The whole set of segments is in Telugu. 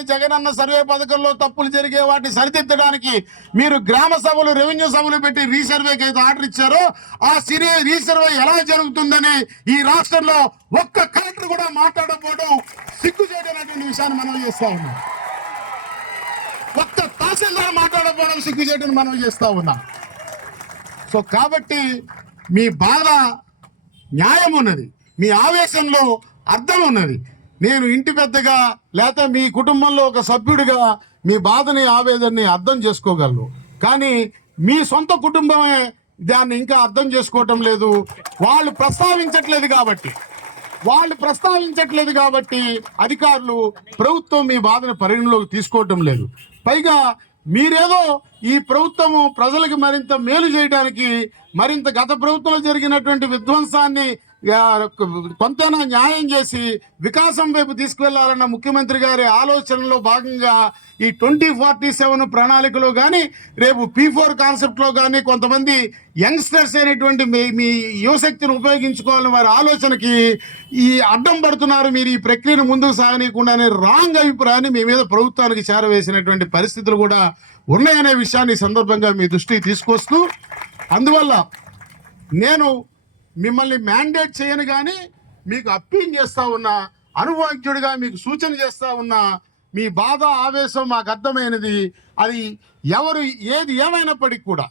కానీ జగనన్న సర్వే పథకంలో తప్పులు జరిగే వాటిని సరిదిద్దడానికి మీరు గ్రామ సభలు రెవెన్యూ సభలు పెట్టి రీసర్వేకి అయితే ఆర్డర్ ఇచ్చారో ఆ రీసర్వే ఎలా జరుగుతుందని ఈ రాష్ట్రంలో ఒక్క కలెక్టర్ కూడా మాట్లాడకపోవడం సిగ్గు చేయడానికి విషయాన్ని మనం చేస్తా ఉన్నాం. ఒక్క తహసీల్దార్ మాట్లాడకపోవడం సిగ్గు చేయడం మనం చేస్తా ఉన్నాం. సో కాబట్టి మీ బాధ న్యాయం ఉన్నది, మీ ఆవేశంలో అర్థం ఉన్నది. నేను ఇంటి పెద్దగా లేకపోతే మీ కుటుంబంలో ఒక సభ్యుడిగా మీ బాధని ఆవేదనని అర్థం చేసుకోగలను. కానీ మీ సొంత కుటుంబమే దాన్ని ఇంకా అర్థం చేసుకోవటం లేదు. వాళ్ళు ప్రస్తావించట్లేదు కాబట్టి అధికారులు ప్రభుత్వం మీ బాధని పరిగణలోకి తీసుకోవటం లేదు. పైగా మీరేదో ఈ ప్రభుత్వము ప్రజలకు మరింత మేలు చేయడానికి మరింత గత ప్రభుత్వంలో జరిగినటువంటి విధ్వంసాన్ని కొంతైనా న్యాయం చేసి వికాసం వైపు తీసుకువెళ్లాలన్న ముఖ్యమంత్రి గారి ఆలోచనలో భాగంగా ఈ 2047 ప్రణాళికలో కానీ రేపు P4 కాన్సెప్ట్లో కానీ కొంతమంది యంగ్స్టర్స్ అయినటువంటి మీ యువశక్తిని ఉపయోగించుకోవాలని వారి ఆలోచనకి ఈ అడ్డం పడుతున్నారు. మీరు ఈ ప్రక్రియను ముందుకు సాగనీయకుండానే రాంగ్ అభిప్రాయాన్ని మీ మీద ప్రభుత్వానికి చేరవేసినటువంటి పరిస్థితులు కూడా ఉన్నాయనే విషయాన్ని ఈ సందర్భంగా మీ దృష్టికి తీసుకొస్తూ, అందువల్ల నేను మిమ్మల్ని మ్యాండేట్ చేయను కానీ మీకు అప్పీల్ చేస్తా ఉన్నా, అనుభవజ్ఞుడిగా మీకు సూచన చేస్తా ఉన్నా. మీ బాధ ఆవేశం మాకు అర్థమైనది. అది ఎవరు ఏది ఏమైనప్పటికీ కూడా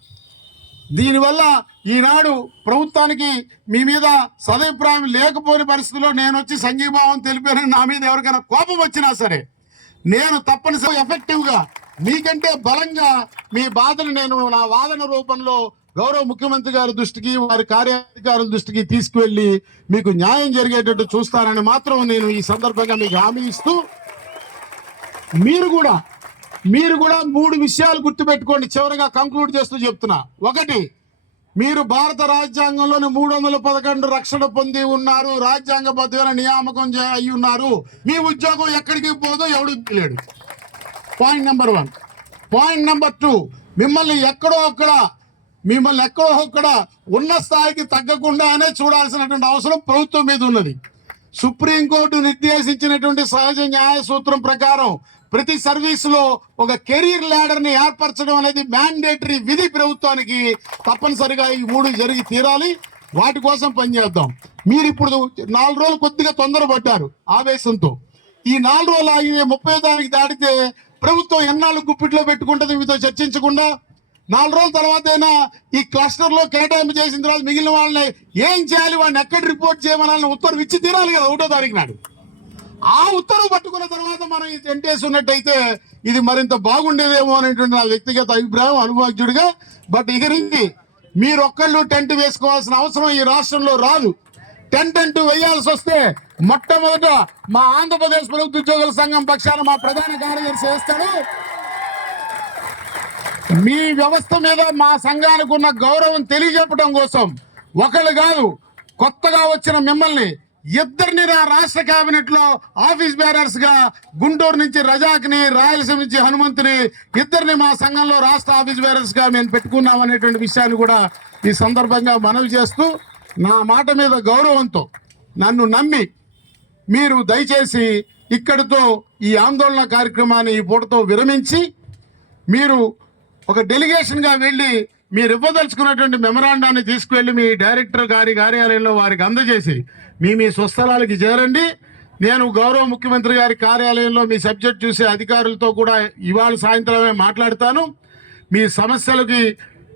దీనివల్ల ఈనాడు ప్రభుత్వానికి మీ మీద సదభిప్రాయం లేకపోయిన పరిస్థితుల్లో నేను వచ్చి సంఘీభావం తెలిపానని నా మీద ఎవరికైనా కోపం వచ్చినా సరే నేను తప్పనిసరిగా ఎఫెక్టివ్గా మీకంటే బలంగా మీ బాధను నేను నా వాదన రూపంలో గౌరవ ముఖ్యమంత్రి గారి దృష్టికి వారి కార్యాధికారుల దృష్టికి తీసుకువెళ్ళి మీకు న్యాయం జరిగేటట్టు చూస్తానని మాత్రం నేను ఈ సందర్భంగా మీకు హామీ ఇస్తూ, మీరు కూడా 3 విషయాలు గుర్తుపెట్టుకోండి. చివరిగా కంక్లూడ్ చేస్తూ చెప్తున్నా. 1, మీరు భారత రాజ్యాంగంలోని 311 రక్షణ పొంది ఉన్నారు, రాజ్యాంగబద్ధమైన నియామకం అయి ఉన్నారు. మీ ఉద్యోగం ఎక్కడికి పోదో ఎవడు లేడు. Point number 1. పాయింట్ నెంబర్ 2, మిమ్మల్ని ఎక్కడో ఒక్కడ ఉన్న స్థాయికి తగ్గకుండానే చూడాల్సినటువంటి అవసరం ప్రభుత్వం మీద ఉన్నది. సుప్రీంకోర్టు నిర్దేశించినటువంటి సహజ న్యాయ సూత్రం ప్రకారం ప్రతి సర్వీసులో ఒక కెరీర్ ల్యాడర్ ని ఏర్పరచడం అనేది మ్యాండేటరీ విధి. ప్రభుత్వానికి తప్పనిసరిగా ఈ 3 జరిగి తీరాలి. వాటి కోసం పనిచేద్దాం. మీరు ఇప్పుడు 4 రోజులు కొద్దిగా తొందరపడ్డారు ఆవేశంతో. ఈ 4 రోజులు ఆగి 30వ తారీఖు దాటితే ప్రభుత్వం ఎన్నాళ్ళు గుప్పిట్లో పెట్టుకుంటుంది మీతో చర్చించకుండా. 4 రోజుల తర్వాత అయినా ఈ క్లస్టర్ లో కేటాయింపు చేసిన తర్వాత మిగిలిన వాళ్ళని ఏం చేయాలి, వాడిని ఎక్కడ రిపోర్ట్ చేయమని ఉత్తర్వు ఇచ్చి తీరాలి కదా 1వ తారీఖు నాడు. ఆ ఉత్తర్వు పట్టుకున్న తర్వాత మనం ఈ టెంటేసి ఉన్నట్టయితే ఇది మరింత బాగుండేదేమో అనేటువంటి నా వ్యక్తిగత అభిప్రాయం అనుభవజ్ఞుడిగా. బట్ ఇక నుంచి మీరొక్కళ్ళు టెంట్ వేసుకోవాల్సిన అవసరం ఈ రాష్ట్రంలో రాదు. టెంట్ అంటూ వేయాల్సి వస్తే మొట్టమొదట మా ఆంధ్రప్రదేశ్ ప్రభుత్వ ఉద్యోగుల సంఘం పక్షాన మా ప్రధాన కార్యదర్శి వేస్తాడు. మీ వ్యవస్థ మీద మా సంఘానికి ఉన్న గౌరవం తెలియజెప్పడం కోసం ఒకళ్ళు కాదు, కొత్తగా వచ్చిన మిమ్మల్ని 2 నా రాష్ట్ర కేబినెట్ లో ఆఫీస్ బేరర్స్ గా గుంటూరు నుంచి రజాక్ని, రాయలసీమ నుంచి హనుమంతుని 2 మా సంఘంలో రాష్ట్ర ఆఫీస్ బేరర్స్ గా మేము పెట్టుకున్నాం అనేటువంటి విషయాన్ని కూడా ఈ సందర్భంగా మనవి చేస్తూ, నా మాట మీద గౌరవంతో నన్ను నమ్మి మీరు దయచేసి ఇక్కడితో ఈ ఆందోళన కార్యక్రమాన్ని ఈ పూటతో విరమించి మీరు ఒక డెలిగేషన్ గా వెళ్ళి మీరు ఇవ్వదలుచుకున్నటువంటి మెమరాండాన్ని తీసుకువెళ్ళి మీ డైరెక్టర్ గారి కార్యాలయంలో వారికి అందజేసి మీ స్వస్థలాలకి చేరండి. నేను గౌరవ ముఖ్యమంత్రి గారి కార్యాలయంలో మీ సబ్జెక్ట్ చూసే అధికారులతో కూడా ఇవాళ సాయంత్రమే మాట్లాడతాను. మీ సమస్యలకి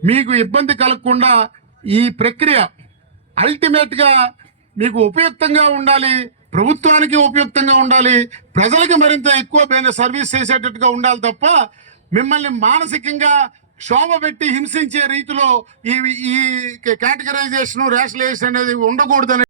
మీకు ఇబ్బంది కలగకుండా ఈ ప్రక్రియ అల్టిమేట్ గా మీకు ఉపయుక్తంగా ఉండాలి, ప్రభుత్వానికి ఉపయుక్తంగా ఉండాలి, ప్రజలకు మరింత ఎక్కువ సర్వీస్ చేసేటట్టుగా ఉండాలి తప్ప మిమ్మల్ని మానసికంగా క్షోభ పెట్టి హింసించే రీతిలో ఈ కేటగరైజేషన్, రేషనలైజేషన్ అనేది ఉండకూడదని